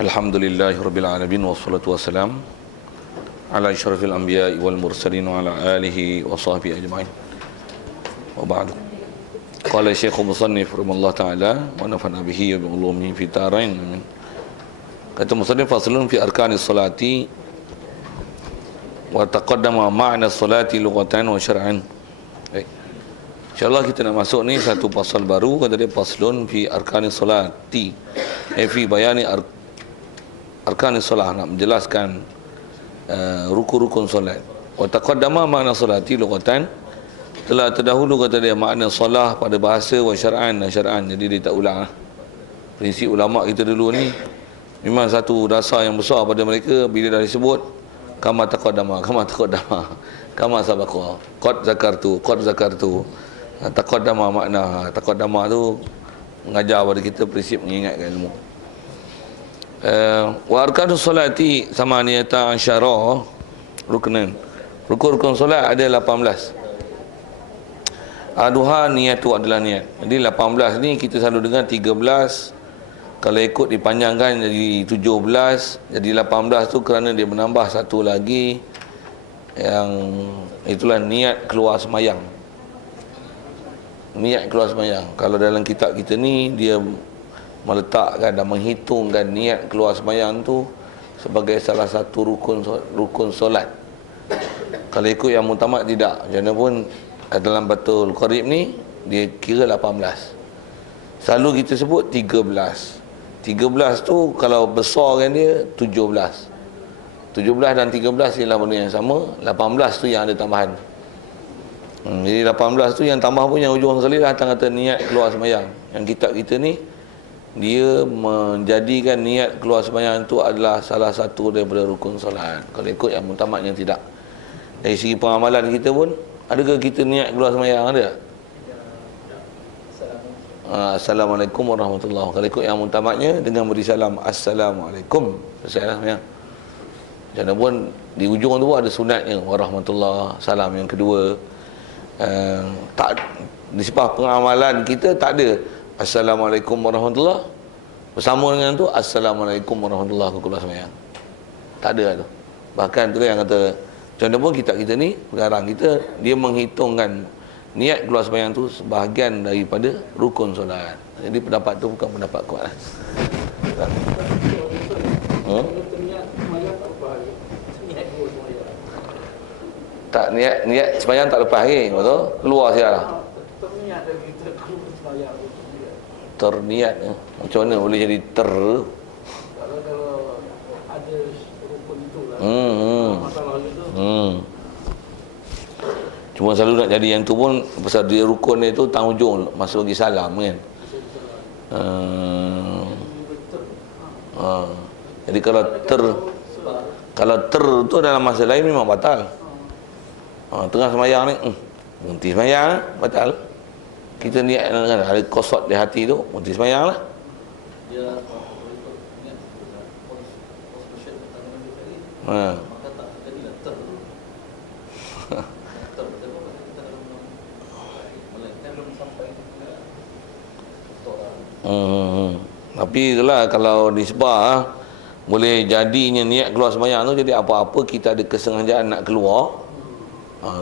Alhamdulillahirabbil alamin wassalatu wassalam ala asyrafil anbiya'i wal mursalin wa ala alihi wa sahbihi ajma'in. Wa ba'du. Qala Syekh Musannif rahimahullah taala wa nafa'ana bihi wa bi ulumihi fi darain. Kata musannif, faslun fi arkanis salati wa taqaddama ma'na salati lughatan wa syar'an. InsyaAllah kita nak masuk ni satu pasal baru. Kata dia faslun fi arkanis salati, fi bayani arkanis solat, nak menjelaskan rukun-rukun solat. Wa taqaddama makna solati lughatan, telah terdahulu kata dia makna solah pada bahasa, wa syar'an, dan syar'an. Jadi dia tak ulang lah. Prinsip ulama kita dulu ni memang satu dasar yang besar pada mereka. Bila dah disebut kama taqaddama, kama sabaqa, qad zakartu, taqaddama, makna taqaddama tu mengajar pada kita prinsip mengingatkan ilmu. Wa arkanus solati samaniyata asyara ruknan. Rukun-rukun solat ada 18. Aduha niat tu adalah niat. Jadi 18 ni kita selalu dengar 13. Kalau ikut dipanjangkan jadi 17. Jadi 18 tu kerana dia menambah satu lagi, yang itulah niat keluar semayang. Niat keluar semayang. Kalau dalam kitab kita ni dia meletakkan dan menghitungkan niat keluar sembahyang tu sebagai salah satu rukun solat. Kalau ikut yang mutamak tidak. Macam pun dalam Batul Qarib ni dia kira 18. Selalu kita sebut 13. 13 tu kalau besarkan dia 17. 17 dan 13 ialah benda yang sama. 18 tu yang ada tambahan. Jadi 18 tu yang tambah pun yang ujung sekali lah datang kata niat keluar sembahyang. Yang kitab kita ni dia menjadikan niat keluar sembahyang itu adalah salah satu daripada rukun solat. Kalau ikut yang mutamaknya tidak. Dari segi pengamalan kita pun, adakah kita niat keluar sembahyang? Ada? Assalamualaikum warahmatullahi wabarakatuh. Kalau ikut yang mutamaknya dengan beri salam Assalamualaikum, selesai lah sembahyang. Macam pun di ujung tu ada sunatnya warahmatullahi salam yang kedua. Tak di sebab pengamalan kita tak ada Assalamualaikum warahmatullahi bersama dengan tu Assalamualaikum warahmatullahi aku keluar sembahyang. Tak ada tu. Bahkan tu yang kata, contoh pun kitab kita ni, pengarang kita, dia menghitungkan niat keluar sembahyang tu sebahagian daripada rukun solat. Jadi pendapat tu bukan pendapat kuat lah. Tak, niat sembahyang tak lepas lagi, betul? Keluar siap lah. Terniat, macam mana boleh jadi ter? Kalau ada rukun itulah. Masalah itu. Cuma selalu nak jadi yang tu pun pasal dia rukun dia tu tang hujung masuk lagi salam kan. Jadi kalau ter tu dalam masa lain memang batal. Tengah sembahyang ni, berhenti sembahyang batal. Kita niat kan ada kosot di hati tu, berhenti sembahyang lah. Tapi itulah kalau disebab boleh jadinya niat keluar sembahyang tu jadi apa-apa kita ada kesengajaan nak keluar.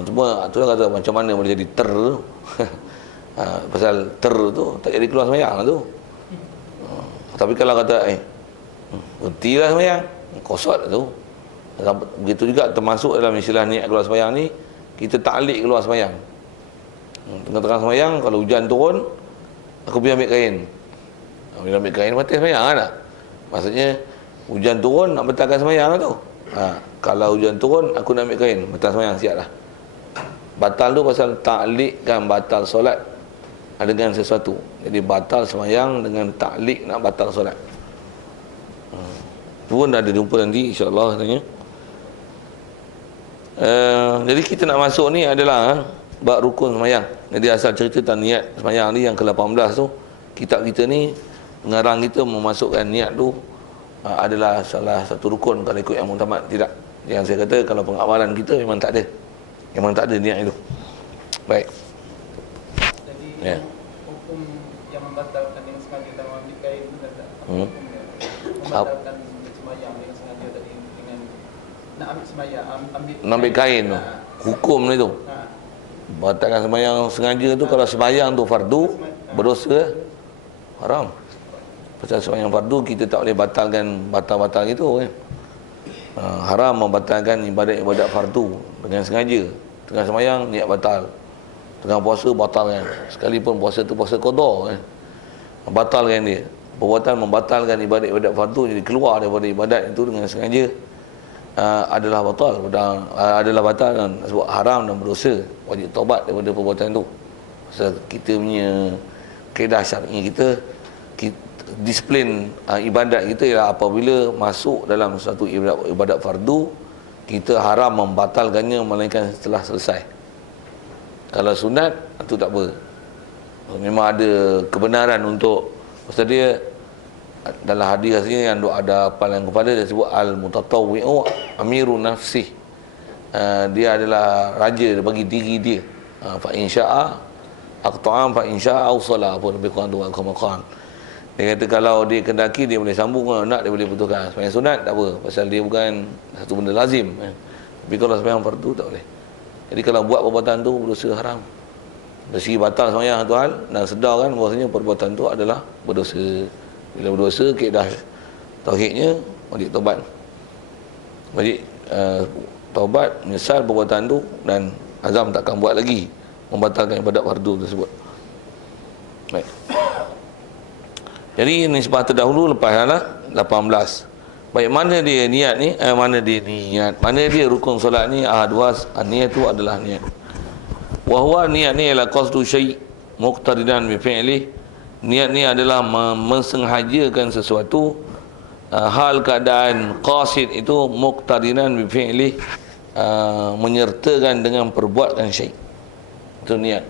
Cuma itulah kata macam mana boleh jadi ter. Pasal ter tu tak jadi keluar sembahyang lah tu. Tapi kalau kata berhentilah sembahyang, kosot tu. Begitu juga termasuk dalam istilah niat keluar sembahyang ni, kita ta'liq keluar sembahyang. Tengah-tengah sembahyang, kalau hujan turun, aku pergi ambil kain. Bila ambil kain, mati sembahyang kan tak? Maksudnya hujan turun nak batalkan sembahyang lah tu. Kalau hujan turun, aku nak ambil kain, batal sembahyang, siap lah. Batal tu pasal ta'liqkan batal solat dengan sesuatu. Jadi batal sembahyang dengan ta'liq nak batal solat. Tu pun dah ada jumpa nanti insya-Allah katanya. Jadi kita nak masuk ni adalah bab rukun sembahyang. Jadi asal cerita tentang niat sembahyang ni yang ke-18 tu, kitab kita ni pengarang kita memasukkan niat tu adalah salah satu rukun. Kalau ikut yang mutamat tidak. Yang saya kata kalau pengamalan kita memang tak ada. Memang tak ada niat itu. Baik. Jadi hukum yang membatalkan yang sengaja kita ambil kain itu tak ada. Membatalkan nak ambil sembahyang, ambil kain tu. Hukum ni tu. Batalkan sembahyang sengaja tu, kalau sembahyang tu fardu, berdosa, haram. Pasal sembahyang fardu kita tak boleh batalkan batal-batal gitu kan. Haram membatalkan ibadat-ibadat fardu dengan sengaja. Tengah sembahyang niat batal, tengah puasa batalkan, sekalipun puasa tu puasa qada kan, batalkan dia. Perbuatan membatalkan ibadat-ibadat fardu, jadi keluar daripada ibadat itu dengan sengaja, adalah batal, adalah batal dan sebab haram dan berdosa. Wajib taubat daripada perbuatan itu. Pasal kita punya kaedah syar'i kita disiplin ibadat kita ialah apabila masuk dalam satu ibadat fardu, kita haram membatalkannya melainkan setelah selesai. Kalau sunat itu tak apa, memang ada kebenaran untuk, pasal dia dalam hadis rasanya yang ada apalan kepada dia sebut al-mutatawwi'u amirun nafsih. Dia adalah raja bagi diri dia. Fa in syaa aqta'am fa in syaa awsala, apa lebih kurang tu al-qamaqan. Dia kata kalau dia kendaki dia boleh sambung, kalau nak dia boleh putuskan. Sembahyang sunat tak apa, pasal dia bukan satu benda lazim kan. Tapi kalau sembahyang fardu tak boleh. Jadi kalau buat perbuatan tu berdosa haram. Dari segi batal sembahyang tu hal, dan sedarkan bahawasanya perbuatan tu adalah berdosa. Bila berdosa, kaedah tauhidnya wajib taubat. Wajib taubat, menyesal perbuatan tu dan azam takkan buat lagi, membatalkan ibadat fardu tersebut. Baik. Jadi nisbah terdahulu lepaslah 18. Baik, mana dia niat ni? Mana dia rukun solat ni? Ahadwas, niat tu adalah niat. Wahwa niat ni ialah qasdu syai' muqtadidan bi fi'li. Niat ni adalah mensengajakan sesuatu, hal keadaan qasid itu muqtadidan bi fi'li, menyertakan dengan perbuatan syai'. Itu niat.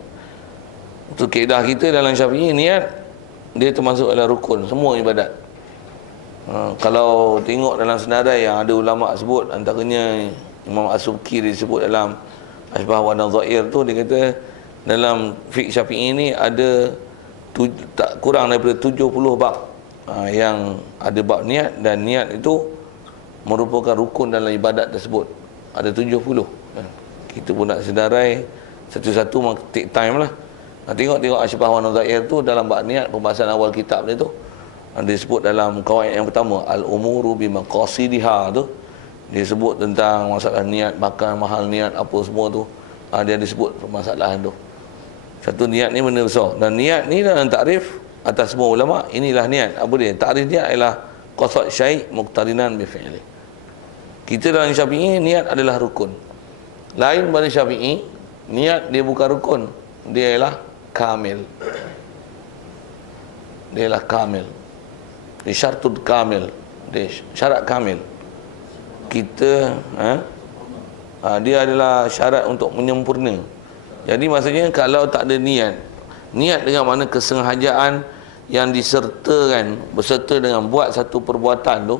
Itu kaedah kita dalam Syafi'i, niat dia termasuk dalam rukun semua ibadat. Kalau tengok dalam senarai yang ada ulama sebut, antaranya Imam As-Subki dia sebut dalam Asbah wa Nadhair tu, dia kata dalam fiqh Syafi'i ni ada tak kurang daripada 70 bab yang ada bab niat, dan niat itu merupakan rukun dalam ibadat tersebut. Ada 70. Kita pun nak sedarai satu-satu, take time lah. Tengok Asbah wa Nadhair tu dalam bab niat, pembahasan awal kitab ni tu, dia sebut dalam kawaid yang pertama, al-umuru bimaqasidiha tu, dia sebut tentang masalah niat, makan mahal niat apa semua tu, dia disebut permasalahan tu. Satu niat ni benda besar, dan niat ni dalam takrif atas semua ulama, inilah niat. Apa dia? Takrif niat ialah qasad syai' muqtarinan bi fi'li. Kita dalam Syafi'i niat adalah rukun. Lain pada Syafi'i, niat dia bukan rukun, dia ialah kamil. Dia ialah kamil. Dia syartud kamil. Dia syarat kamil. Kita dia adalah syarat untuk menyempurna. Jadi maksudnya kalau tak ada niat dengan mana kesengajaan yang disertakan berserta dengan buat satu perbuatan tu,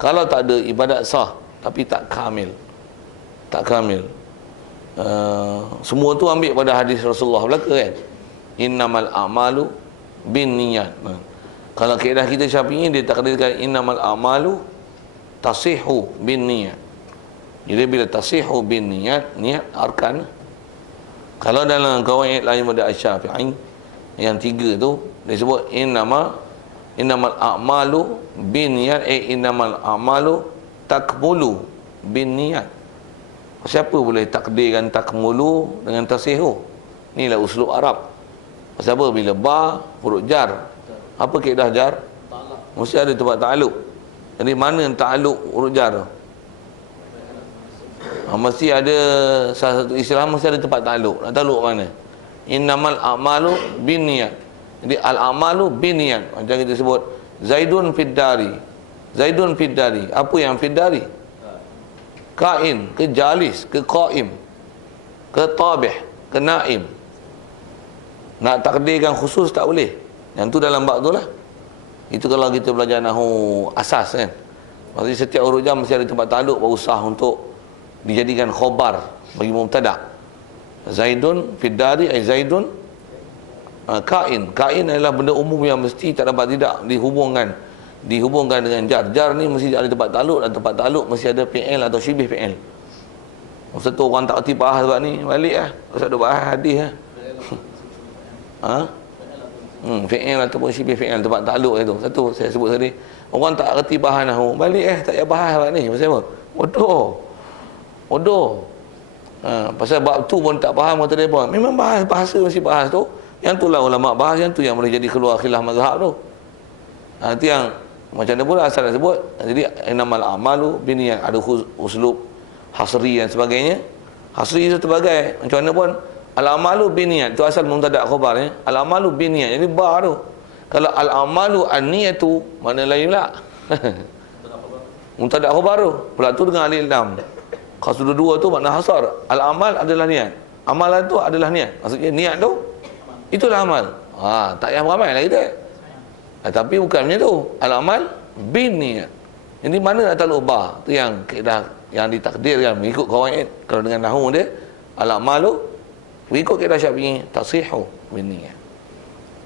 kalau tak ada, ibadat sah tapi tak kamil. Tak kamil. Semua tu ambil pada hadis Rasulullah belaka kan, innamal a'malu bin niyat. Kalau kaedah kita Syafi'i, dia takdirkan innamal a'malu tasihu bin niyat. Jadi bila tasihu bin niyat, niat arkan. Kalau dalam kawaid lain pada Asy-Syafi'i yang 3 tu, dia sebut innamal a'malu bin niyat, innamal a'malu takmulu bin niyat. Siapa boleh takdirkan takmulu dengan tasihu? Inilah uslub Arab. Pasal apa? Bila ba huruf jar, apa kaedah jar? Mesti ada tempat ta'alluq. Jadi mana ta'alluq huruf jar tu? Mesti ada salah satu istilah, mesti ada tempat ta'alluq. Nak ta'alluq mana? Innamal a'malu bin niyat. Jadi al-a'malu bin niyat. Macam kita sebut Zaidun fid dari. Zaidun fid dari. Apa yang fid dari? Kain, ke jalis, ke qaim, ke tabih, ke naim. Nak takdirkan khusus tak boleh. Yang tu dalam bab tu lah. Itu kalau kita belajar nahwu asas kan. Maksudnya setiap huruf jar mesti ada tempat ta'alluq, baru sah untuk dijadikan khobar bagi mubtada. Zaidun fid dari ay Zaidun kain. Kain adalah benda umum yang mesti tak dapat tidak dihubungkan dihubungkan dengan jar. Jar ni mesti ada tempat takluk, dan tempat takluk mesti ada fi'il atau syibih fi'il. Satu orang tak erti bahas sebab ni, balik lah. Pasal ada bahas hadis lah. Fi'il ataupun syibih fi'il, tempat takluk itu. Satu saya sebut tadi. Orang tak erti bahas nahu, balik tak payah bahas sebab ni. Pasal apa? Bodoh. Pasal bab tu pun tak faham kata dia pun. Memang bahasa mesti bahas tu. Yang tu lah ulama bahas, yang tu yang boleh jadi keluar khilaf mazhab tu. Itu yang macam mana pula asal sebut. Jadi inamal amalu biniyat, ada uslub hasri dan sebagainya. Hasri itu terbagai macam mana pun al-amalu biniyat, tu asal mubtada' khabar ya. Al-amalu biniyat, jadi ba tu. Kalau al-amalu an-niyatu, mana lain pula? Mubtada' khabar tu. Pula tu dengan alif lam. Khas dua tu makna hasar. Al-amal adalah niat. Amalan tu adalah niat. Maksudnya niat tu itulah amal. Tak payah beramal lah kita. Tapi bukan macam tu. Al-amal bin niat. Jadi mana nak takluk ba? Tu yang kaedah yang ditakdirkan mengikut qawaid. Kalau dengan nahwu dia al-amalu mengikut kaedah Syafi'i tasihu bin niat.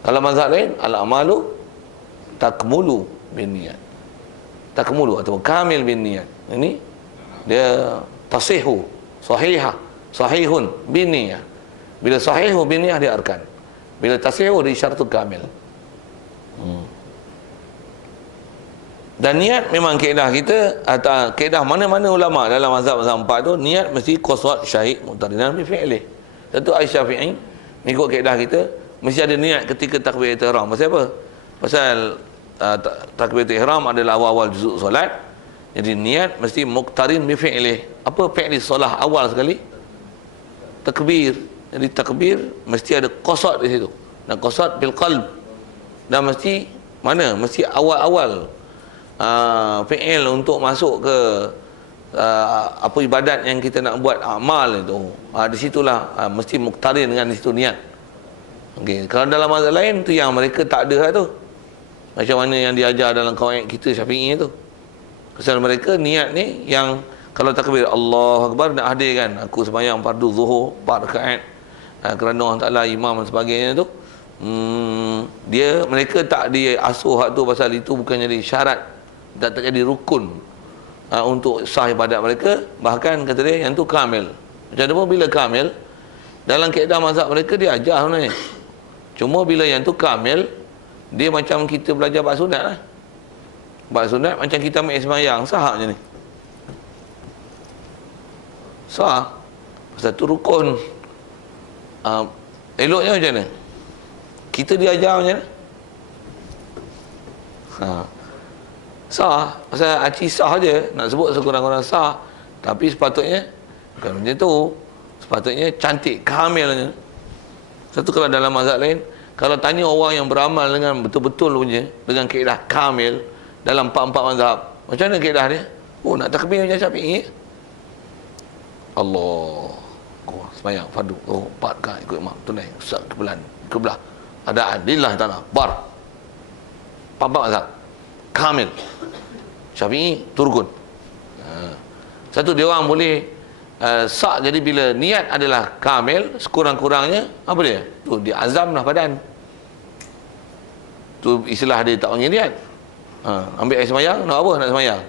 Kalau mazhab lain al-amalu takmulu bin niat. Takmulu atau kamil bin niat. Ini dia tasihu, sahihun bin niyah. Bila sahihu bin niyah dia arkan. Bila tasihu dia syaratul kamil. Dan niat memang kaedah kita, atau kaedah mana-mana ulama dalam mazhab-mazhab empat tu, niat mesti qasad syahid muqtarinan bi fi'lih. Tentu Syafi'i mengikut kaedah kita mesti ada niat ketika takbiratul ihram. Pasal apa? Pasal takbiratul ihram adalah awal-awal juzuk solat. Jadi niat mesti muqtarin bi fi'lih. Apa fi'li solah awal sekali? Takbir. Jadi takbir mesti ada qasad di situ. Dan qasad bil qalb. Dan mesti mana? Mesti awal-awal fi'il untuk masuk ke apa ibadat yang kita nak buat, amal itu. Di situlah mesti muqtarin dengan di situ niat. Okey, kalau dalam mazhab lain tu yang mereka tak ada lah tu. Macam mana yang diajar dalam qawaid kita Syafi'i tu. Pasal mereka niat ni yang kalau takbir Allahu Akbar nak hadirkan aku sembahyang fardu zuhur 4 rakaat kerana Allah Taala imam dan sebagainya tu, mereka tak diasuh hak tu, pasal itu bukan jadi syarat dan tak jadi rukun untuk sah ibadat mereka. Bahkan kata dia yang tu kamil. Macam mana pun bila kamil dalam kaedah mazhab mereka dia ajar sebenarnya. Cuma bila yang tu kamil, dia macam kita belajar bab sunat lah. Bab sunat macam kita ambil sembahyang, sah macam ni. Sah. Pasal tu rukun. Eloknya macam mana? Kita diajar macam mana? Sah. Pasal aci sah je. Nak sebut sekurang-kurang sah. Tapi sepatutnya bukan macam tu. Sepatutnya cantik, kamil macam tu. Satu kalau dalam mazhab lain, kalau tanya orang yang beramal dengan betul-betul punya, dengan kaedah kamil dalam 4 mazhab, macam mana kaedah dia? Oh, nak takbir macam Syafi'i. Allah. Sembahyang fardu. 4 rakaat ikut imam. Tunai. Kiblat. Ada adillah ta'ala. Bar. 4 mazhab. Kamil. Syafi'i turun. Satu dia orang boleh sak, jadi bila niat adalah kamil, sekurang-kurangnya apa dia? Tu dia azamlah badan. Tu istilah dia tak panggil niat. Ambil air sembahyang, nak apa? Nak sembahyang.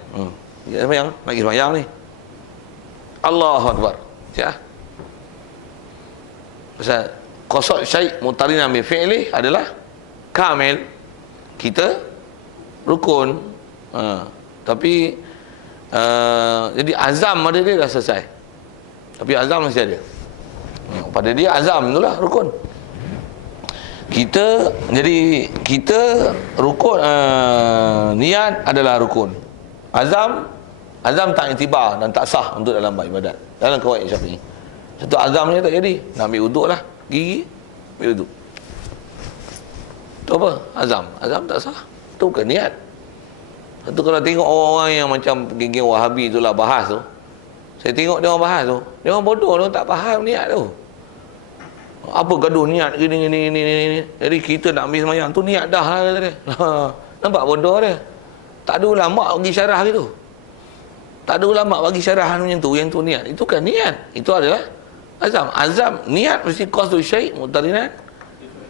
Dia sembahyang, nak pergi sembahyang ni. Allahu Akbar. Ya. Pasal qasad syai' muqtarinan bi fi'li adalah kamil. Kita rukun. Tapi jadi azam pada dia dah selesai. Tapi azam masih ada. Pada dia azam itulah rukun. Kita rukun, niat adalah rukun. Azam tak iktibar dan tak sah untuk dalam ibadat. Dalam qawaid Syafi'i. Satu azamnya tak jadi. Nak ambil uduk lah. Gigi ambil uduk. Itu apa? Azam tak sah. Itu bukan niat. Satu kalau tengok orang-orang yang macam geng-geng Wahabi itulah bahas tu. Saya tengok dia orang bahas tu. Dia orang bodoh, dia orang tak faham niat tu. Apa gaduh niat gini. Jadi kita nak ambil sembahyang tu niat dah lah kata dia. Nampak bodoh dia. Tak ada ulama bagi syarah gitu. Tak ada ulama bagi syarahan macam tu. Yang tu niat. Itu kan niat. Itu adalah azam. Niat mesti qasdu syai' muqtarinan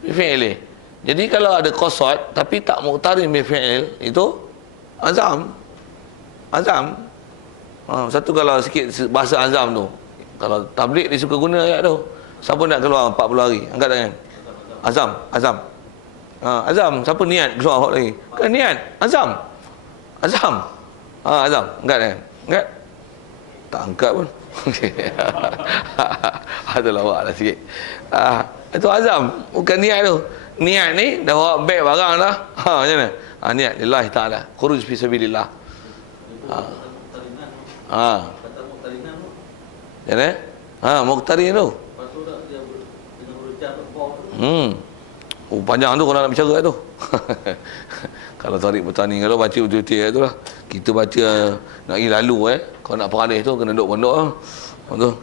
bi fi'li. Jadi kalau ada qasad tapi tak muqtarin bi fi'il, itu Azam. Azam. Satu kalau sikit bahasa azam tu. Kalau tabligh dia suka guna ayat tu. Siapa nak keluar 40 hari? Angkat tangan. Azam. Azam. Azam. Siapa niat keluar lagi? Kan niat. Azam. Azam. Azam. Angkat tangan. Angkat. Tak angkat pun. Okey. Ada lawak lah sikit. Itu azam. Bukan niat tu. Niat ni dah bawa beg barang dah. Macam mana? Niat lillahi ta'ala. Khuruj fi sabilillah. Macam mana? Muqtarin tu. Panjang tu kalau nak bicara tu. Kalau tarik petani, kalau baca betul-betul tu lah. Kita baca nak pergi lalu kalau nak peralis tu kena duduk pondok lah. Betul.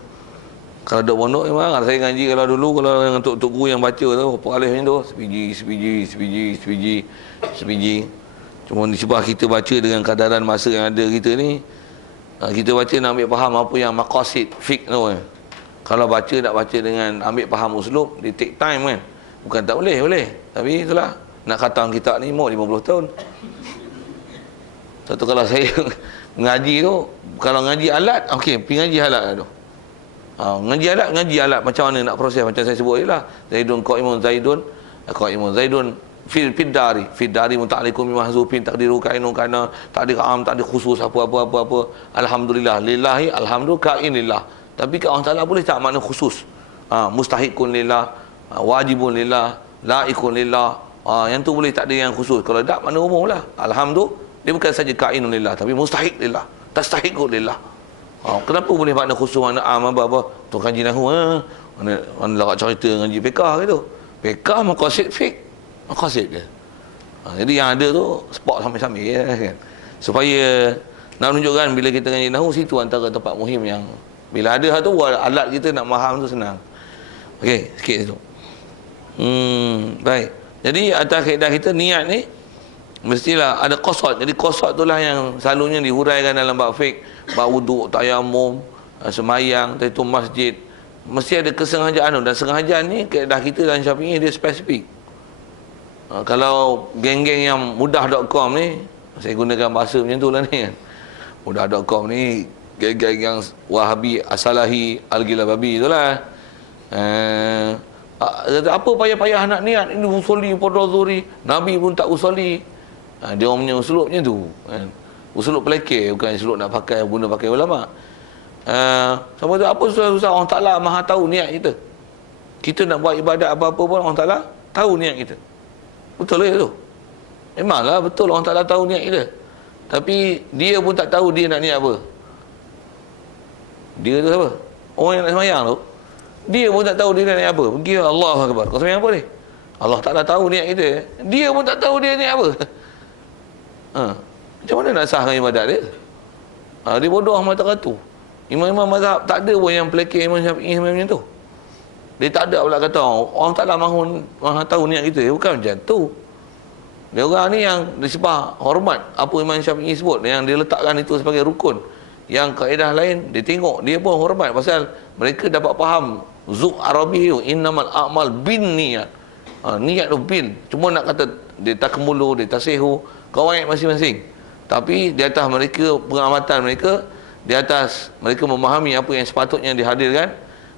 Kalau duduk pondok memang saya ngaji kalau dulu, kalau yang tok guru yang baca tu peralis macam tu, sebiji. Cuma sebab kita baca dengan kadaran masa yang ada kita ni, kita baca nak ambil faham apa yang maqasid fiqh tu. Kalau baca nak baca dengan ambil faham uslub, dia take time kan. Bukan tak boleh, boleh. Tapi itulah, nak khatam kitab ni mau 50 tahun. Satu kalau saya ngaji tu, kalau ngaji alat, okey, pergi ngaji alat tu. Ngaji alat macam mana nak proses, macam saya sebut je lah. Zaidun qaimun Zaidun Fiddari muta'alikum bimahzufin takdiru kainun kana takdir am takdir khusus apa alhamdulillah lillahi alhamdulillah kainillah. Tapi kat Allah Taala boleh tak makna khusus? Mustahiqun lillah, wajibun lillah, laikun lillah. Yang tu boleh tak ada yang khusus. Kalau tak makna umum lah. Alhamdulillah dia bukan saja kainun lillah tapi mustahiq lillah, tastahiqu lillah. Kenapa boleh makna khusus, makna am apa? Tu kaji nahwu mana larak cerita ngaji fiqh gitu. Fiqh maqasid fiqh. Maqasid dia. Jadi yang ada tu spot sambil-sambil kan. Supaya nak menunjukkan bila kita ngaji nahwu, situ antara tempat muhim yang bila ada tu alat kita nak faham tu senang. Okey, sikit tu. Baik. Jadi atas kaedah kita niat ni mestilah ada qasad. Jadi qasad itulah yang selalunya dihuraikan dalam bab fiqh, bab wuduk, tayamum, semayang, tahiyyat masjid. Mesti ada kesengajaan dan sengajaan ni kaedah kita dalam Syafi'i dia spesifik. Kalau geng-geng yang mudah.com ni, saya gunakan bahasa macam tu lah ni kan. Mudah.com ni geng-geng yang Wahabi, Asalahi, Al-Gilababi tu lah. Apa payah-payah nak niat ini usuli pada zuhri, Nabi pun tak usuli. Dia orang punya usulub macam tu kan. Usulub pelekeh, bukan usulub nak pakai guna pakai ulama. Sama tu apa susah-susah, Allah Ta'ala maha tahu niat kita. Kita nak buat ibadat apa-apa pun Allah Ta'ala tahu niat kita. Betul ke tu? Memanglah betul Allah Ta'ala tahu niat kita. Tapi dia pun tak tahu dia nak niat apa. Dia tu siapa? Orang yang nak semayang tu, dia pun tak tahu dia nak niat apa. Pergi Allahu Akbar. Kau semayang apa ni? Allah Ta'ala tahu niat kita. Dia pun tak tahu dia niat apa. Macam mana nak sahkan ibadat dia? Dia bodoh mata katu. Imam-imam mazhab tak ada pun yang pelekeh Imam Syafi'i macam tu. Dia tak ada pula kata orang Ta'ala maha tahu niat kita. Bukan macam tu. Dia orang ni yang disebab hormat apa Imam Syafi'i sebut, yang dia letakkan itu sebagai rukun. Yang kaedah lain dia tengok, dia pun hormat pasal mereka dapat faham zuk Arabi tu, innamal a'mal bin niat. Niat tu bin. Cuma nak kata dia takmulu, dia tasihu, kawaid masing-masing. Tapi di atas mereka, pengamatan mereka, di atas mereka memahami apa yang sepatutnya dihadirkan,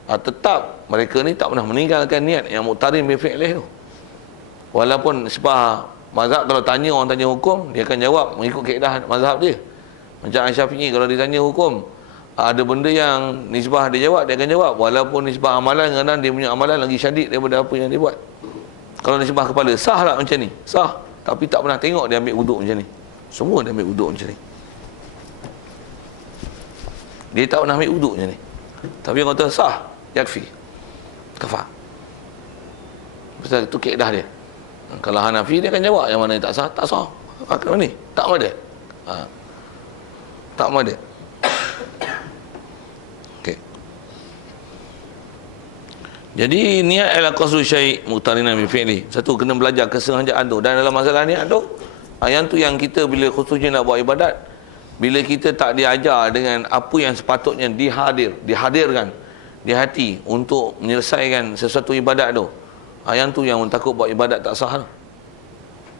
tetap mereka ni tak pernah meninggalkan niat yang muqtarin bi fi'lih tu. Walaupun sebab mazhab, kalau tanya orang tanya hukum, dia akan jawab mengikut kaedah mazhab dia. Macam Syafi'i kalau ditanya hukum, ada benda yang nisbah dia jawab, dia akan jawab walaupun nisbah amalan, kadang dia punya amalan lagi syadid daripada apa yang dia buat. Kalau nisbah kepala, sah tak macam ni? Sah. Tapi tak pernah tengok dia ambil wuduk macam ni. Semua dia ambil wuduk macam ni. Dia tak pernah ambil wuduk macam ni. Tapi orang kata sah, yakfi, kafar. Pasal itu kaedah dia. Kalau Hanafi dia akan jawab yang mana tak sah, tak sah. Apa ni? Tak ada. Tak ada. Okey. Jadi niat adalah qasdu syai' muqtarinan bi fi'li. Satu, kena belajar kesengajaan tu. Dan dalam masalah niat tu, yang tu yang kita bila khususnya nak buat ibadat, bila kita tak diajar dengan apa yang sepatutnya dihadirkan di hati untuk menyelesaikan sesuatu ibadat tu, yang tu yang takut buat ibadat tak sah tu.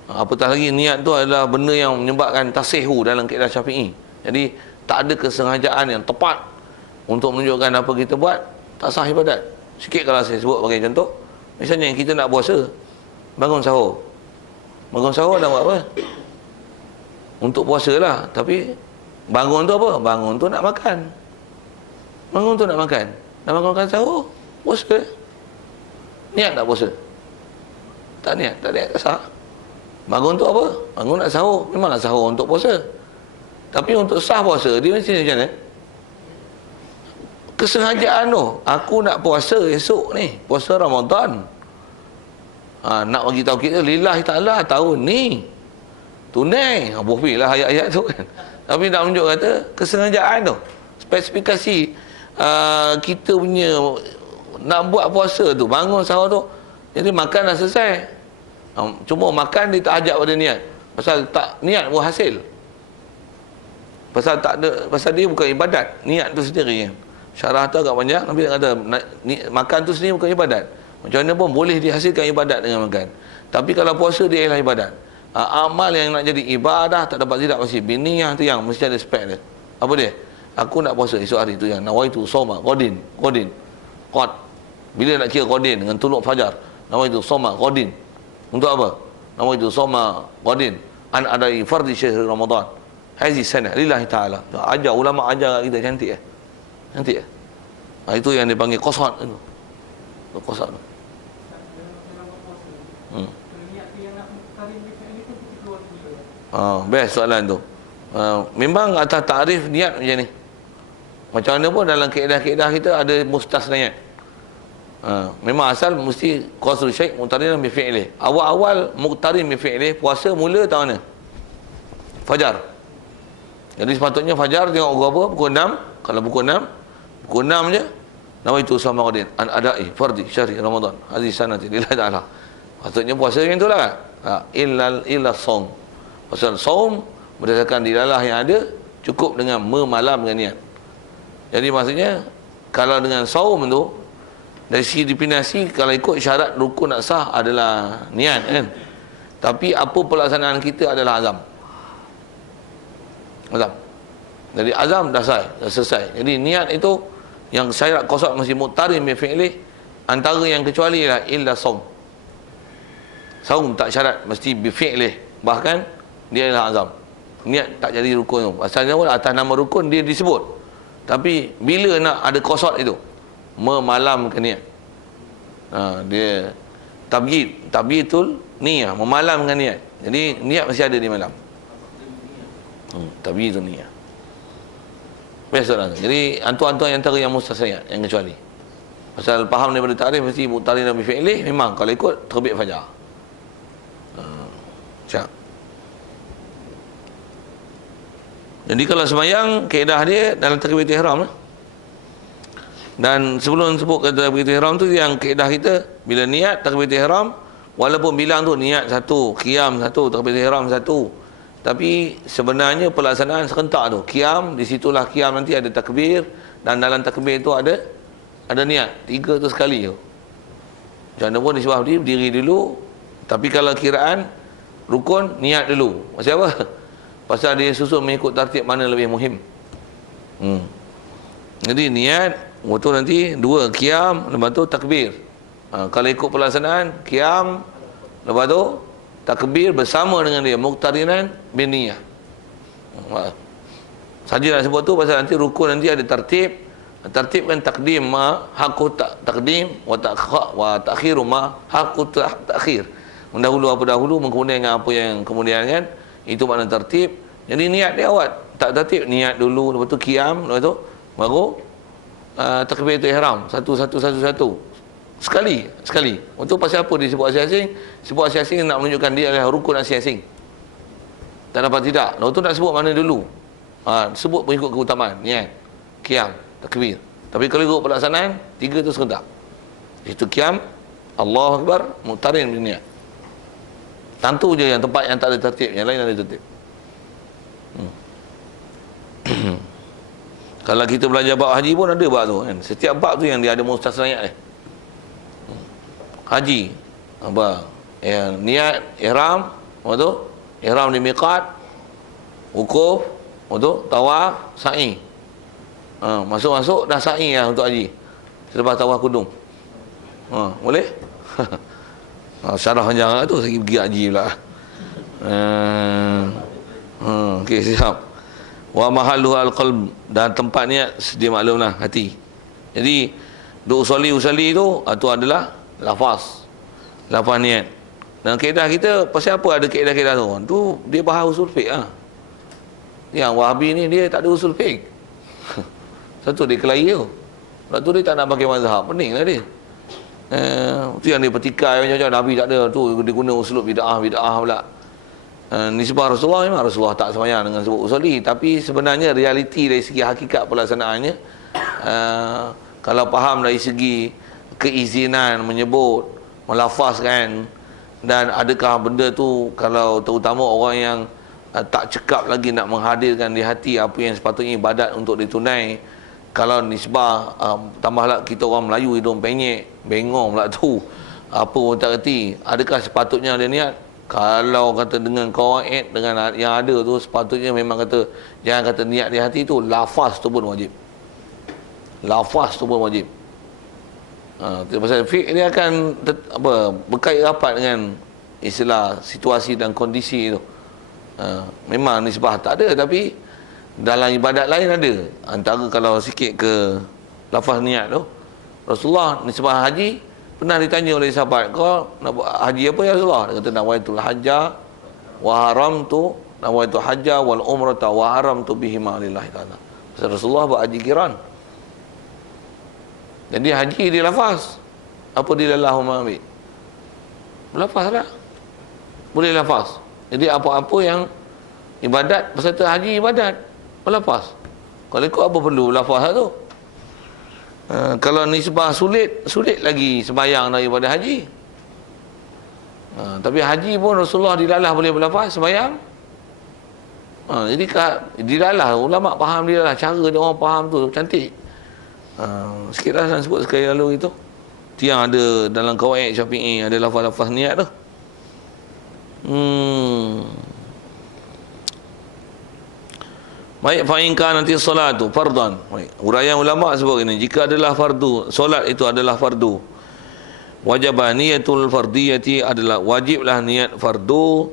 Apatah lagi niat tu adalah benda yang menyebabkan tasihu dalam kaedah Syafi'i. Jadi tak ada kesengajaan yang tepat untuk menunjukkan apa kita buat, tak sah ibadat. Sikit kalau saya sebut bagi contoh, misalnya kita nak puasa, bangun sahur. Bangun sahur dah buat apa? Untuk puasa lah. Tapi bangun tu apa? Bangun tu nak makan. Bangun tu nak makan. Nak makan sahur, puasa. Niat tak puasa? Tak niat, tak niat, tak sah. Bangun tu apa? Bangun nak sahur. Memang nak sahur untuk puasa. Tapi untuk sah puasa, dia mesti macam mana? Kesengajaan tu. Aku nak puasa esok ni. Puasa Ramadan. Nak bagi tahu kita, lillahi ta'ala tahun ni. Tunai. Boleh lah ayat-ayat tu kan. Tapi nak menunjuk kata, kesengajaan tu. Spesifikasi kita punya nak buat puasa tu. Bangun sahur tu. Jadi makan dah selesai. Cuma makan dia tak ajak pada niat. Pasal tak niat pun hasil. Pasal tak ada, pasal dia bukan ibadat. Niat tu sendiri. Syarah tu agak panjang, Nabi kata makan tu sendiri bukan ibadat. Macam mana pun boleh dihasilkan ibadat dengan makan. Tapi kalau puasa dia ialah ibadat. Amal yang nak jadi ibadah tak dapat tidak mesti biniyah tu yang mesti ada spek dia. Apa dia? Aku nak puasa esok hari tu yang nawaitu soma qadin. Qad. Bila nak kira qadin dengan tuluk fajar. Nawaitu soma qadin. Untuk apa? Nawaitu soma qadin an adai fardhi syahr Ramadan. Hazi sana lillahi ta'ala. Ajar ulama ajar kita cantik Cantik itu yang dipanggil qasad itu. Qasad. Best soalan tu. Memang atas takrif niat macam ni. Macam mana pun dalam kaedah-kaedah kita ada mustasnayat. Memang asal mesti qasrul syai' muqtarinan bi fi'lih. Awal-awal muqtarin bi fi'lih, puasa mula tahun mana? Fajar. Jadi sepatutnya fajar tengok pukul apa? Pukul 6. Kalau pukul 6 je. Nawaitu sama qadin an adai fardhi syahri Ramadan. Hadis sanati lillahi ta'ala. Patutnya puasa macam itulah kan? Illa saum. Pasal saum berdasarkan dilalah yang ada cukup dengan memalamkan niat. Jadi maksudnya kalau dengan saum tu dari segi definisi, kalau ikut syarat rukun nak sah adalah niat kan. Tapi apa pelaksanaan kita adalah azam. Jadi azam dah selesai. Jadi niat itu yang syarat qasad masih muqtarin bi fi'lih, antara yang kecuali lah illa saum. Saum tak syarat mesti bi fi'lih. Bahkan dia adalah azam. Niat tak jadi rukun tu. Asalnya pun atas nama rukun dia disebut. Tapi bila nak ada qasad itu, memalamkan niat. Dia tabyitul niyah, memalamkan niat. Jadi niat mesti ada di malam. Tabyitul niyah. Biasalah. Jadi antu-antu antara yang mustasnayat, yang kecuali. Pasal faham daripada takrif mesti muqtarin bi fi'lih, memang kalau ikut terbit fajar. Siap. Jadi kalau sembahyang kaedah dia dalam takbiratul ihram lah. Dan sebelum sebut kata takbiratul ihram tu, yang kaedah kita bila niat takbiratul ihram, walaupun bilang tu niat satu, qiyam satu, takbiratul ihram satu, tapi sebenarnya pelaksanaan serentak tu. Qiyam, di situlah qiyam nanti ada takbir, dan dalam takbir tu ada niat. 3 tu sekali tu. Macam mana pun di sebuah berdiri dulu. Tapi kalau kiraan rukun, niat dulu. Pasal apa? Pasal dia susun mengikut tertib mana lebih muhim. Jadi niat, waktu nanti 2 qiyam, lepas tu takbir. Kalau ikut pelaksanaan, qiyam, lepas tu takbir bersama dengan dia, muqtarinan bin niyah. Saja nak sebut tu pasal nanti rukun nanti ada tertib. Tertib kan takdim ma haqqu takdim wa ta'khiru ma haqqu ta'khir. Mendahulu apa dahulu, kemudian dengan apa yang kemudian kan. Itu makna tertib. Jadi niat dia awal tak tertib, niat dulu, lepas tu qiyam, lepas tu baru takbiratul ihram, satu. Sekali. Untuk pasal apa disebut asing-asing? Sebut asing-asing nak menunjukkan dia adalah rukun asing-asing. Tak dapat tidak. Lepas tu nak sebut mana dulu? Sebut mengikut keutamaan. Niat, qiyam, takbir. Tapi kalau ikut pelaksanaan, 3 tu serentak. Itu qiyam, Allahu Akbar, muqtarin bin niat. Tentu je yang tempat yang tak ada tertib, yang lain ada tertib. Kalau kita belajar bab haji pun ada bab tu kan. Setiap bab tu yang dia ada mustasnayat dia. Haji apa? Niat ihram, Lepas tu ihram di miqat, wukuf, lepas tu tawaf, sa'i. Masuk-masuk dah sa'i lah untuk haji. Selepas tawaf kudung. Boleh? Syarah panjang lah tu, saya pergi haji pula. Okey, siap. Wa mahalluha al-qalb, dan tempat niat sedia maklum lah, hati. Jadi duk usolli tu adalah lafaz niat. Dan kaedah kita, pasal apa ada kaedah-kaedah tu? Tu dia bahas usul fiqh lah. Yang Wahabi ni dia tak ada usul fiqh. Satu dia kelahi tu. Lepas tu dia tak nak pakai mazhab. Pening lah dia. Tu yang dia petikai macam-macam. Nabi tak ada. Tu dia guna usul bid'ah pula. Nisbah Rasulullah, memang Rasulullah tak semayang dengan sebut usolli. Tapi sebenarnya realiti dari segi hakikat pelaksanaannya, kalau faham dari segi keizinan menyebut, melafazkan, dan adakah benda tu, kalau terutama orang yang tak cekap lagi nak menghadirkan di hati apa yang sepatutnya ibadat untuk ditunai. Kalau nisbah, tambahlah kita orang Melayu hidung penyek, bengong pula tu, apa pun tak kerti. Adakah sepatutnya ada niat? Kalau kata dengan qawaid, dengan yang ada tu, sepatutnya memang kata, jangan kata niat di hati tu, lafaz tu pun wajib. Lafaz tu pun wajib. Pasal fiqh dia akan berkait rapat dengan istilah situasi dan kondisi tu. Memang nisbah tak ada, tapi dalam ibadat lain ada. Antara kalau sikit ke lafaz niat tu, Rasulullah nisbah haji pernah ditanya oleh sahabat, kau nak buat haji apa ya Rasulullah? Dia kata nawaitul hajja wa haramtu, nawaitul hajja wal umrata wa haramtu bihima lillahi ta'ala. Rasulullah buat haji kiran. Jadi haji dia lafaz. Apa dia Allahumma ambil? Lafaz lah. Boleh lafaz. Jadi apa-apa yang ibadat, peserta haji ibadat, melafaz. Kalau ikut apa perlu lafaz tu? Kalau nisbah sulit lagi sembahyang daripada haji. Tapi haji pun Rasulullah dilalah boleh berlafaz sembahyang. Jadi dilalah, ulama faham dilalah, cara dia orang faham tu cantik. Sikitlah saya sebut sekali lalu itu. Itu yang ada dalam qawaid Syafi'i, ada lafaz-lafaz niat tu. Baik, fa'inka nanti solat tu fardan. Uraian ulama sebut ini, jika adalah fardu, solat itu adalah fardu, wajib niyatul fardiyati, adalah wajiblah niat fardu,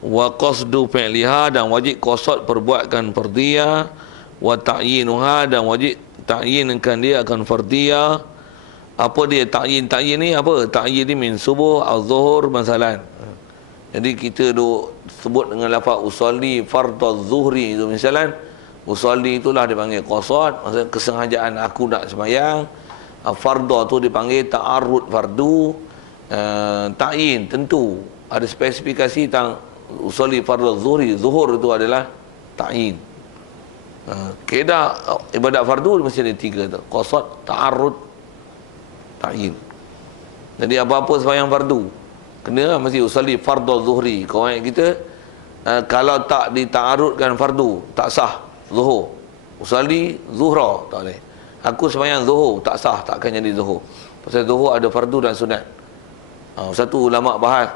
wa qasdu fi'liha, dan wajib qasad perbuatkan fardiyah, wa ta'yinuha, dan wajib ta'yinkan dia akan fardiyah. Apa dia ta'yin ni apa? Ta'yin ni min subuh az-zuhur masalan. Jadi kita duk sebut dengan lafaz usolli fardhu zuhri itu misalan, usolli itulah dipanggil qasad, maksudnya kesengajaan aku nak sembahyang. Fardhu tu dipanggil ta'arrud fardu. Ta'yin tentu ada spesifikasi tentang usolli fardhu zuhri. Zuhur itu adalah ta'yin. Kaedah ibadat fardu mesti ada tiga tu: qasad, ta'arrud, ta'yin. Jadi apa-apa sembahyang fardu kena mesti usolli fardhu zuhri. Kawan kita kalau tak dita'arudkan fardu tak sah zuhur. Usolli zuhra tak boleh. Aku sembahyang zuhur tak sah, tak akan jadi zuhur. Pasal zuhur ada fardu dan sunat. Satu ulama bahas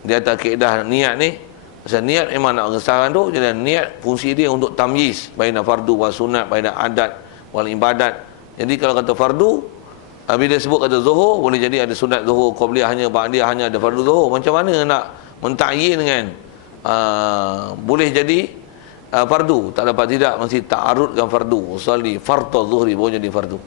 di atas kaedah niat ni. Pasal niat memang nak mengesahkan tu. Jadi niat fungsi dia untuk tamyiz baina fardu wa sunat, baina adat wal ibadat. Jadi kalau kata fardu, bila sebut kata zuhur, boleh jadi ada sunat zuhur, qabliyah hanya, ba'diyah hanya, ada fardu zuhur. Macam mana nak mentakyin dengan boleh jadi fardu? Tak dapat tidak, mesti ta'arudkan fardu. Usolli fardhu zuhri boleh jadi fardu.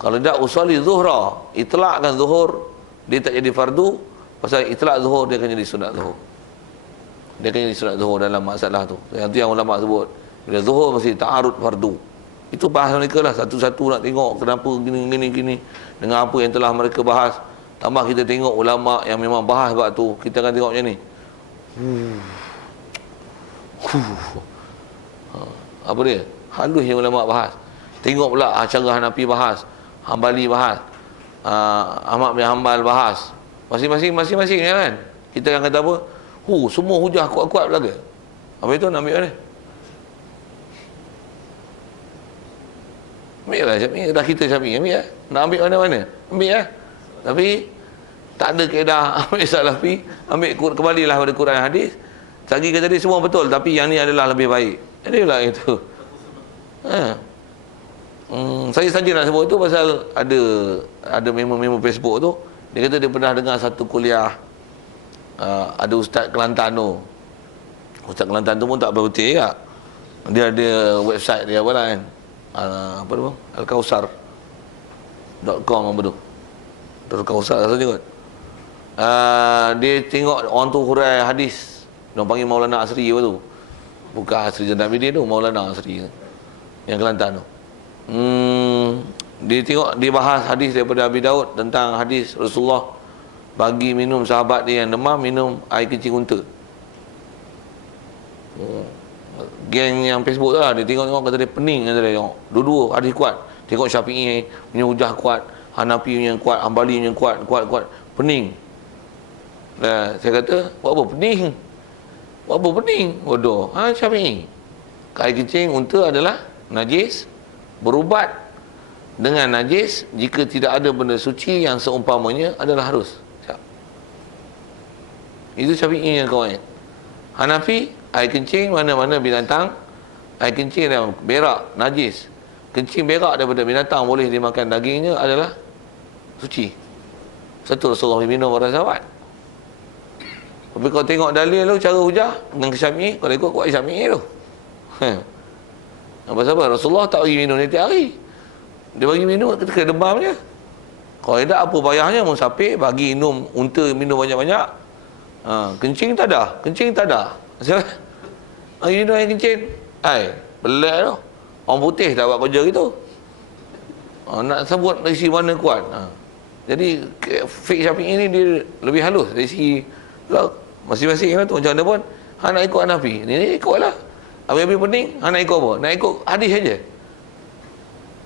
Kalau tidak usolli zuhra, itlakkan zuhur, dia tak jadi fardu. Pasal itlak zuhur dia akan jadi sunat zuhur. Dia akan jadi sunat zuhur dalam masalah tu. Yang ulama sebut, bila zuhur mesti ta'arud fardu. Itu bahas mereka lah, satu-satu nak tengok kenapa gini. Dengan apa yang telah mereka bahas, tambah kita tengok ulama yang memang bahas sebab tu, kita akan tengok macam ni. Apa dia? Halus yang ulama bahas. Tengok pula cara Hanafi bahas, Hambali bahas, Ahmad bin Hanbal bahas. Masing-masing kan? Kita akan kata apa? Semua hujah kuat-kuat belaka. Apa itu nak ambil mana? Ambil lah Syafi'i. Dah kita Syafi'i ambil lah. Nak ambil mana-mana ambil lah. Tapi Tak ada kaedah ambil salafi, kembalilah pada Quran dan hadis. Lagi kata dia semua betul, tapi yang ni adalah lebih baik. Jadi lah itu. Saya saja nak sebut tu pasal ada member Facebook tu, dia kata dia pernah dengar satu kuliah, ada Ustaz Kelantan tu. Ustaz Kelantan tu pun tak betul ya. Dia ada website dia apa lah kan. Apa tu? Alkausar.com apa tu? Alkausar rasanya kot. Dia tengok orang tu hurai hadis. Dia panggil Maulana Asri apa tu? Bukan Asri Jannah dia tu, Maulana Asri yang Kelantan tu. Dia tengok, dia bahas hadis daripada Abi Daud tentang hadis Rasulullah bagi minum sahabat dia yang demam minum air kencing unta. Geng yang Facebook tu lah, dia tengok kata dia pening, kata dia tengok dua-dua hadis kuat. Tengok Syafi'i punya hujah kuat, Hanafi punya kuat, Hambali punya kuat, pening. Saya kata, buat apa pening? Buat apa pening? Bodoh. Syafi'i, air kencing unta adalah najis, berubat dengan najis jika tidak ada benda suci yang seumpamanya adalah harus. Itu Syafi'i yang kawan. Hanafi, air kencing mana-mana binatang, air kencing dan berak najis. Kencing berak daripada binatang boleh dimakan dagingnya adalah suci. Satu Rasulullah minum pada sahabat. Tapi kau tengok dalil tu, cara hujah dengan Syafi'i, kalau ikut kuat Syafi'i tu. Pasal apa? Rasulullah tak bagi minum tiap hari. Dia bagi minum ketika demam je. Kalau tidak apa payahnya musafir bagi minum unta minum banyak-banyak. Kencing tak ada. Bagi minum air kencing. Pelik tu. Orang putih tak buat kerja gitu. Nak sebut dari sisi mana kuat. Jadi fik Syafi'i ni dia lebih halus dari sisi masing-masing lah tu. Macam mana pun nak ikut Hanafi, ni ikutlah. Habis-habis pening, nak ikut apa? Nak ikut hadis saja.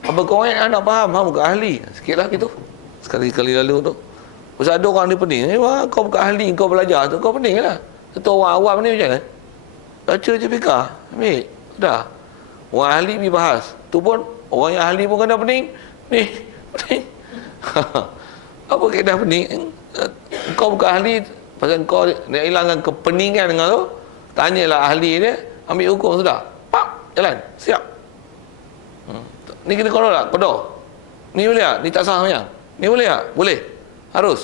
Apa kau nak faham? Bukan ahli. Sikit lah gitu. Sekali-kali lalu tu. Pasal ada orang dia pening. Kau bukan ahli, kau belajar tu, kau pening lah. Satu orang awam ni macam mana? Baca je fikah. Ambil. Dah. Orang ahli pergi bahas. Tu pun, orang yang ahli pun kena pening. Pening. Apa kaedah pening? Kau bukan ahli, pasal kau nak hilangkan kepeningan dengan tu, tanyalah ahli dia, ambil hukum sudah. Pak, jalan, siap. Ni kena kodok tak? Kodok. Ni boleh tak? Ni tak sah macam. Ni boleh tak? Boleh. Harus.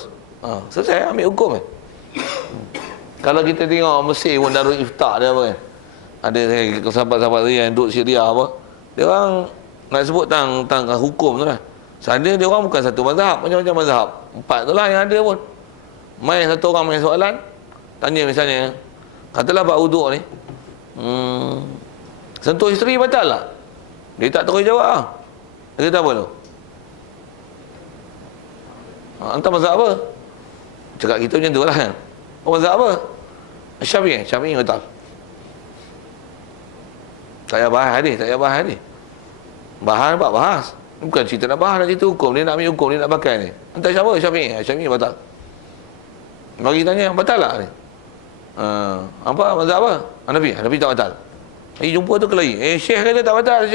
Selesai, ambil hukum kan. Kalau kita tengok Mesir pun Darul Ifta dia apa kan. Ada sahabat-sahabat dia yang duduk Syria apa. Dia orang nak sebut tentang hukum tu lah. Seandainya dia orang bukan satu mazhab, macam-macam mazhab. 4 tu lah yang ada pun. Main satu orang main soalan, tanya misalnya, katalah bab wuduk ni, sentuh isteri batal tak? Dia tak terus jawab lah. Dia kata apa tu? Entah mazhab apa? Cakap kita macam tu lah kan. Mazhab apa? Syafi'i batal. Tak payah bahas hadis, bahas. Bukan cerita nak bahas, nak cerita hukum. Dia nak ambil hukum, dia nak pakai ni. Entah siapa? Syafi'i batal. Bagi tanya, batal tak ni? Apa? Mazhab apa? Hanafi tak batal. Jumpa tu kelahi. Syekh kata tak batal.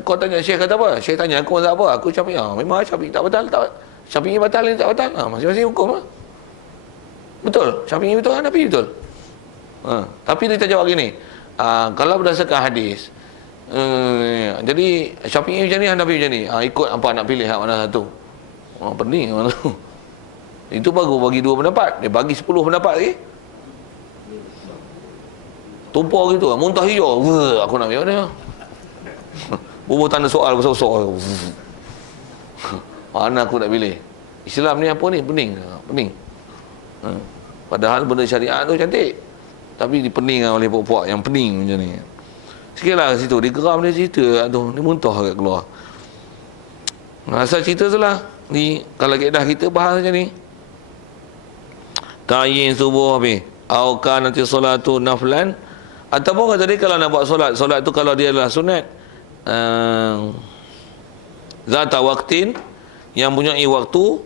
Kau tanya Syekh kata apa? Syekh tanya aku mazhab apa? Aku Syafi'i. Memang Syafi'i tak batal. Syafi'i batal ni tak batal. Masing-masing hukum lah. Betul. Syafi'i betul, Hanafi betul. Tapi dia tak jawab gini. Kalau berdasarkan hadis, jadi Syafi'i macam ni, Hanafi macam ni. Ikut apa nak pilih mana satu. Pening mana tu. Itu baru bagi 2 pendapat. Dia bagi 10 pendapat lagi. Tumpah gitu. Muntah hijau. Aku nak ambil mana? Bubuh tanda soal besar-besar. Mana aku nak pilih? Islam ni apa ni? Pening. Padahal benda syariat tu cantik. Tapi dipeningkan oleh puak-puak yang pening macam ni. Sikitlah kat situ. Dia geram, dia cerita. Aduh, dia muntah kat keluar. Asal cerita tu lah. Ni, kalau kaedah kita bahas macam ni. Ta'yin subuh habis. Auka nanti solatu naflan. Ataupun kata dia kalau nak buat solat tu kalau dia adalah sunat. Zata waktin. Yang mempunyai waktu.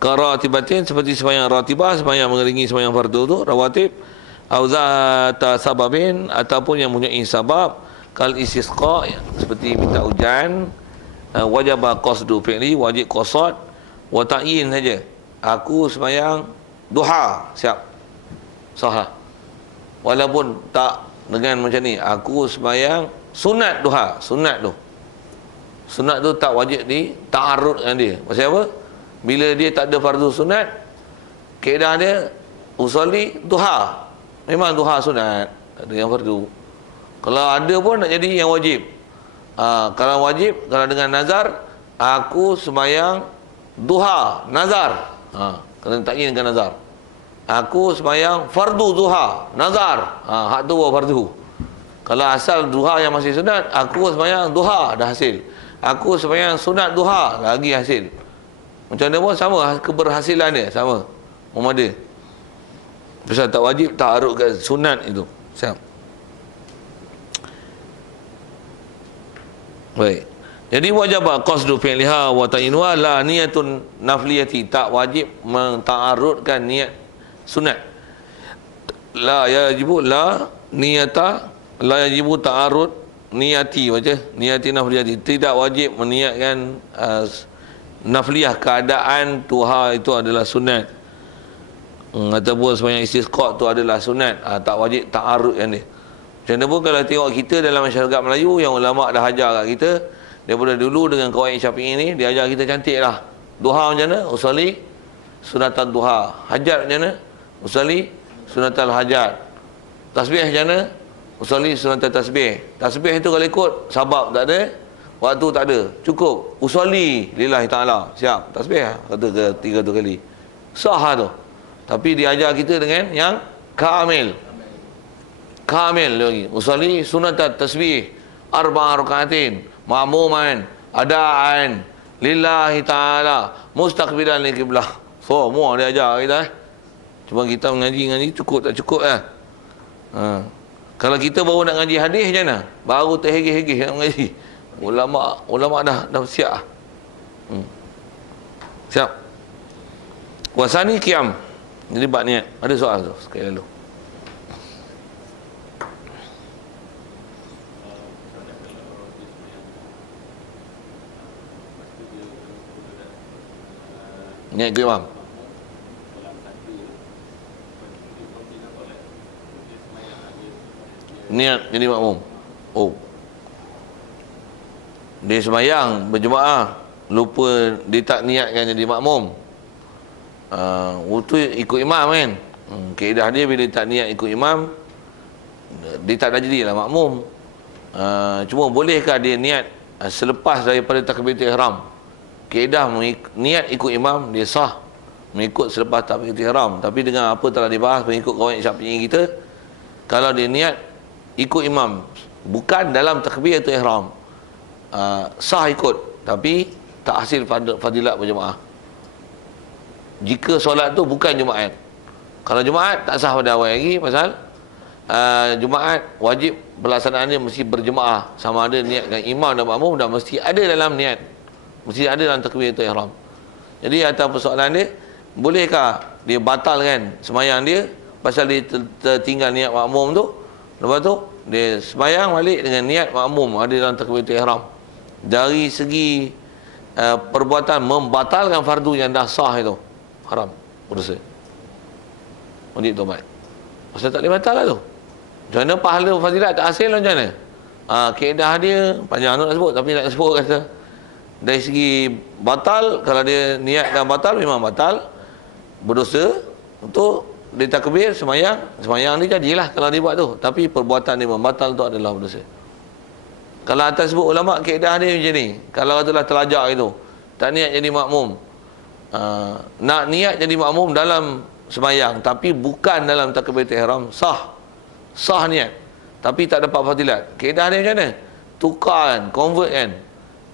Karatibatin. Seperti sembahyang ratibah. Sembahyang mengiringi sembahyang fardu tu. Rawatib. Auzata sababin. Ataupun yang mempunyai sabab. Kal istisqa. Seperti minta hujan. Wajib qasdu fi'li. Wajib qasad. Wa ta'yin saja. aku sembahyang duha, siap, sah. Walaupun tak dengan macam ni, aku sembahyang sunat duha, sunat tu tak wajib di ta'arud dengan dia. Pasal apa? Bila dia tak ada fardu sunat, kaedah dia usolli duha. Memang duha sunat, tak ada yang fardu. Kalau ada pun nak jadi yang wajib. Kalau wajib, kalau dengan nazar, aku sembahyang duha, nazar. Kena takyin dengan nazar. Aku sembahyang fardu duha, nazar. Hak tu fardu. Kalau asal duha yang masih sunat, aku sembahyang duha, dah hasil. Aku sembahyang sunat duha, lagi hasil. Macam mana pun sama, keberhasilan dia sama, memada. Pasal tak wajib ta'arudkan sunat itu. Siap. Baik. Jadi wajib qasdu fi'liha wa ta'inwa la niyatun nafliyati, tak wajib menta'arudkan niat sunat. La yajibu la niyata, la yajibu ta'arud niyati, baca niyati nafliyati, tidak wajib meniatkan nafliyah, keadaan tuha itu adalah sunat. Ataupun sembahyang istisqa tu adalah sunat, tak wajib ta'arud yang dia. Macam mana pun kalau tengok kita dalam masyarakat Melayu, yang ulama dah ajar kat kita daripada dulu dengan kawaid Syafi'i ni, dia ajar kita cantik lah. Duha macam mana? Usolli sunatan duha. Hajat macam mana? Usolli sunatal hajat. Tasbih macam mana? Usolli sunatal tasbih. Tasbih itu kalau ikut sabab tak ada, waktu tak ada, cukup usolli lillahi ta'ala, siap, tasbih kata ke 3 kali, sah tu. Tapi diajar kita dengan yang kamil lagi. Usolli sunatal tasbih arba'a rakaatin ma'muman adaan lillahi ta'ala mustaqbilan liqiblah. Semua dia ajar kita. Cuma kita mengaji cukup tak cukup lah. Kalau kita baru nak ngaji hadis macam mana? Baru terhegih-hegih nak mengaji. Ulama dah siap. Siap. Wasani qiyam. Jadi bab niat. Ada soal tu sekali lalu. Niat ke imam? Niat jadi makmum. Oh, dia sembahyang berjemaah, lupa dia tak niatkan jadi makmum. Itu ikut imam kan. Kaedah dia bila tak niat ikut imam, dia tak dah jadilah makmum. Cuma bolehkah dia niat selepas daripada takbiratul ihram? Kaedah niat ikut imam dia sah, mengikut selepas takbiratul ihram. Tapi dengan apa telah dibahas mengikut kawaid Syafi'i kita, kalau dia niat ikut imam bukan dalam takbiratul ihram, sah ikut, tapi tak hasil fadilat berjemaah. Jika solat tu bukan Jumaat. Kalau Jumaat tak sah pada awal lagi, pasal Jumaat wajib pelaksanaannya mesti berjemaah, sama ada niatkan imam dan makmum, dan mesti ada dalam niat, mesti ada dalam takbiratul ihram. Jadi atas persoalan dia, bolehkah dia batalkan sembahyang dia pasal dia tertinggal niat makmum tu, lepas tu dia sembahyang balik dengan niat makmum ada dalam takbiratul ihram. Dari segi perbuatan membatalkan fardu yang dah sah itu haram, berdosa, wajib taubat. Pasal tak boleh batal lah tu. Macam mana pahala fadilat tak hasil macam mana? Kaedah dia panjang nak sebut, tapi nak sebut kata dari segi batal, kalau dia niat dan batal, memang batal, berdosa. Untuk dia takbir sembahyang dia jadilah kalau dia buat tu, tapi perbuatan dia membatal tu adalah berdosa. Kalau atas sebut ulama, kaedah dia macam ni. Kalau katalah terlajak itu, tak niat jadi makmum, nak niat jadi makmum dalam sembahyang tapi bukan dalam takbiratul ihram, sah niat, tapi tak dapat fadilat. Kaedah dia macam mana? Tukar kan, convert kan,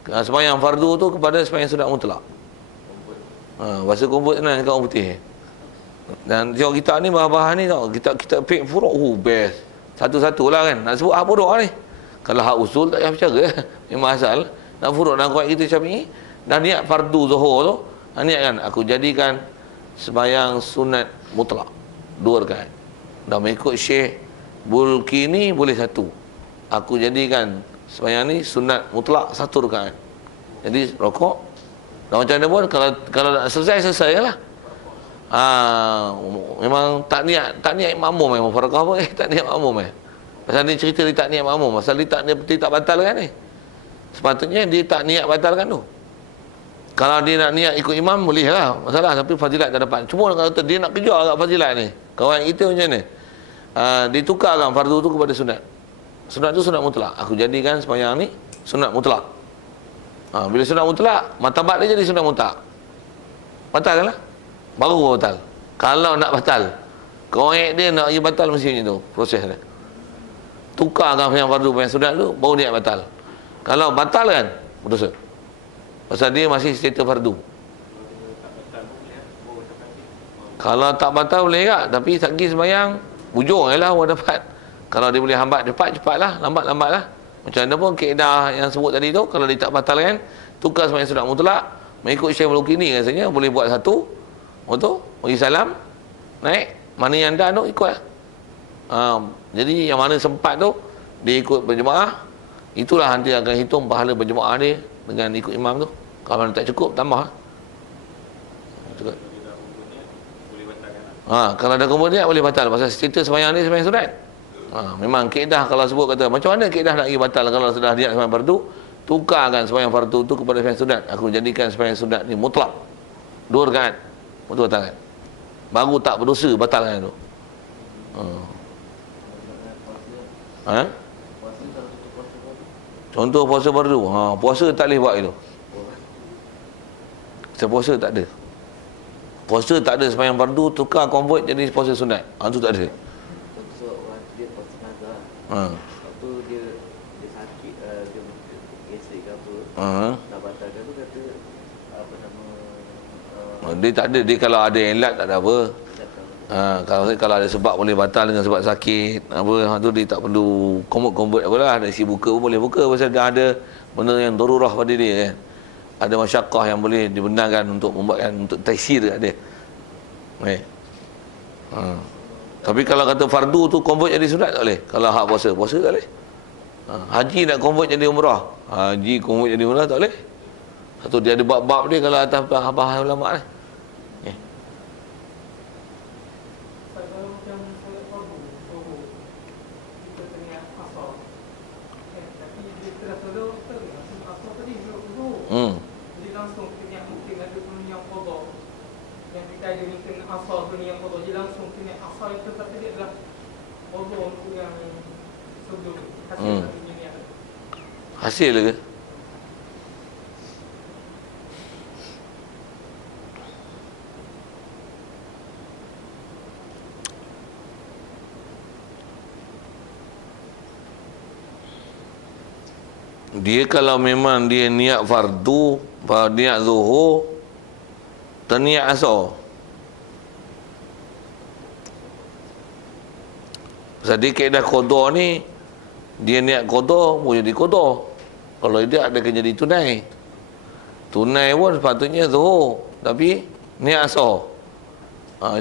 sembahyang fardu tu kepada sembahyang sunat mutlak. Bahasa convert kan kat orang putih. Dan tengok kita ni bahan-bahan ni tau, kita pick furuk, best satu-satulah kan. Nak sebut hak furuk ni, kalau hak usul tak payah bercara. Memang asal nak furuk dan kuat kita Syafi'i, dah niat fardu zuhur tu, niat kan, aku jadikan sembahyang sunat mutlak 2 rakaat. Dah mengikut Syekh Bulkini boleh 1. Aku jadikan sembahyang ni sunat mutlak 1 rakaat. Jadi rokok. Dan macam mana pun kalau nak selesai lah. Memang tak niat makmum memang farqah apa tak niat makmum pasal ni cerita dia tak niat makmum, pasal dia tak batalkan ni. Sepatutnya dia tak niat batalkan tu. Kalau dia nak niat ikut imam boleh lah, masalah, tapi fadilat tak dapat. Cuma kalau dia nak kejar agak fadilat ni, kawan kita macam ni, ditukarkan fardu tu kepada sunat. Sunat tu sunat mutlak. Aku jadikan sembahyang ni sunat mutlak. Bila sunat mutlak, martabat dia jadi sunat mutlak. Batal kan lah? Baru batal. Kalau nak batal, korek dia nak pergi batal mesti macam tu proses dia. Tukarkan yang fardu yang sunat tu, baru niat batal. Kalau batal kan, berdosa. Pasal dia masih status fardu. Kalau tak batal boleh tak? Tapi sagi sembahyang, bujung je lah orang dapat. Kalau dia boleh hambat cepatlah, lambatlah. Macam mana pun kaedah yang sebut tadi tu, kalau dia tak batalkan, tukar sembahyang sunat mutlak, mengikut Syekh Al-Qini rasanya boleh buat satu, betul? Bagi salam, naik, mana yang dah tu ikutlah. Jadi yang mana sempat tu dia ikut berjemaah, itulah nanti akan hitung pahala berjemaah dia dengan ikut imam tu. Kalau tak cukup tambah. Kalau dah kumpul niat boleh batal pasal status sembahyang ni sembahyang sunat. Memang kaedah kalau sebut kata macam mana kaedah nak pergi batal kalau sudah niat sembahyang fardu, tukarkan sembahyang fardu tu kepada sembahyang sunat. Aku jadikan sembahyang sunat ni mutlak. 2 rakaat. Betul batalkan. Baru tak berdosa batalkan tu. Contoh puasa fardu. Puasa tak boleh buat itu. Puasa tak ada. Puasa tak ada sembahyang fardu, tukar convert jadi puasa sunat. Itu tak ada. Dia puasa nazar. Lepas tu dia sakit, dia gesek ke apa. Tak batalkan tu kata apa nama, dia tak ada. Dia kalau ada ilat tak ada apa. Kalau ada sebab boleh batal dengan sebab sakit apa, tu dia tak perlu convert apalah. Dari si buka pun boleh buka pasal dah ada benda yang darurah pada dia kan. Ada masyaqqah yang boleh dibenarkan untuk membuatkan untuk taisir kat dia. Tapi kalau kata fardu tu convert jadi sunat tak boleh. Kalau hak puasa tak boleh. Haji nak convert jadi umrah, haji convert jadi umrah tak boleh. Satu dia ada bab-bab dia kalau atas bahas ulama ni. Jadi langsung kena mungkin ada punya qada yang kita ada mungkin asal punya yang qada, jadi langsung kena asal itu tapi dia adalah qada untuk yang sebelum hasil ni ada. Hasil ke? Dia kalau memang dia niat fardu, niat zuhur, terniat asar. Pasal dia kaedah qada ni, dia niat qada, boleh jadi qada. Kalau dia ada kena jadi tunai. Tunai pun sepatutnya zuhur, tapi niat asar.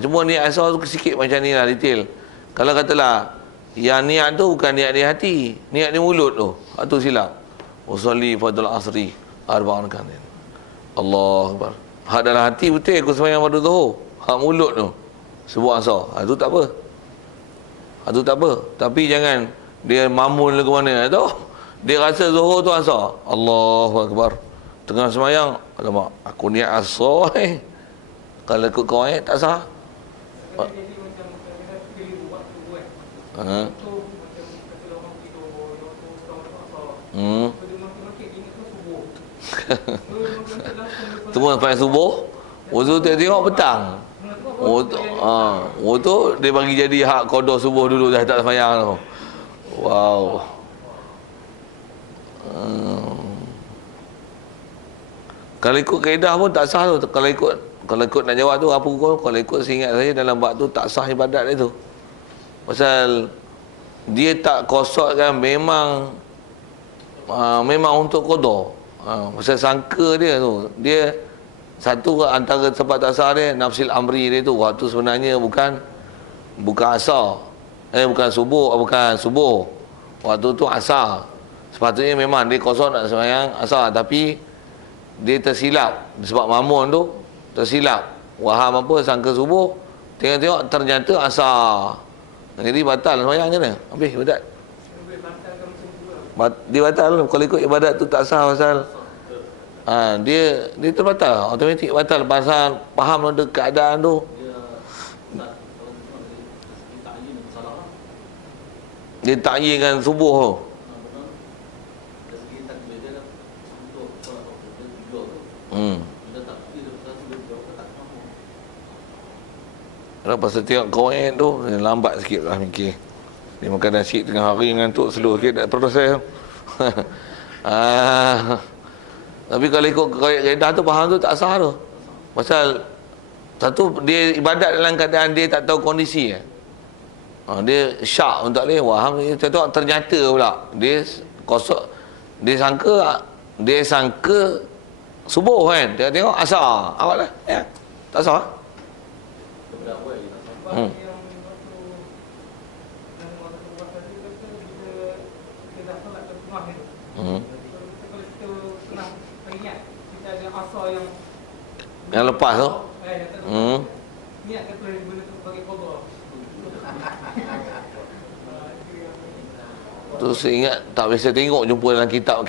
Cuma niat asar tu sikit macam ni lah detail. Kalau katalah yang niat tu bukan niat di hati, niat di mulut tu, itu silap. Usolli fadl asri arba'an kanin. Allahu akbar. Hak dalam hati betul aku sembahyang fardu zuhur. Hak mulut tu sebut asar. Itu tak apa. Itu tak apa. Tapi jangan dia mamun ke mana tu. Dia rasa zuhur tu asar. Allahu akbar. Tengah sembahyang, alamak, aku niat asar Kalau ikut kau tak sah. Jadi macam kita keliru waktu buat. Contoh macam kata orang tidur, orang tu tu pun sampai subuh. Wudu tengok petang. Wudu dia bagi jadi hak qada subuh dulu dah tak sembahyang tu. Wow. Kalau ikut kaedah pun tak sah tu. Kalau ikut nak jawab tu apa pun, kalau ikut seingat saya dalam bab tu tak sah ibadat dia tu. Pasal dia tak kosotkan memang untuk qada. Pasal sangka dia tu, dia satu antara sebab tak sah dia nafsil amri dia tu, waktu sebenarnya bukan asar, bukan subuh, waktu tu asar. Sepatutnya memang dia kosong nak sembahyang asar, tapi dia tersilap sebab mamun tu tersilap waham apa sangka subuh, tengok-tengok ternyata asar. Jadi batal sembahyang je dah. Habis ibadat. Dia batal kalau ikut ibadat tu tak sah pasal dia terbatal, automatik batal pasal faham ada keadaan tu. Dia takyinkan subuh tu. Kalau pasal tengok kawan tu dia lambat sikit lah mikir. Dia makan nasi tengah hari ngantuk slow sikit tak proses. Tapi kalau ikut kaedah tu faham tu tak sah tu. Pasal satu dia ibadat dalam keadaan dia tak tahu kondisi. Dia syak pun tak boleh faham. Tengok ternyata pula dia kosong, dia sangka subuh kan. Tengok asar awak lah ya. Tak sah. Yang lepas tu niat kata benda tu bagi qada. tu saya ingat tak biasa tengok jumpa dalam kitab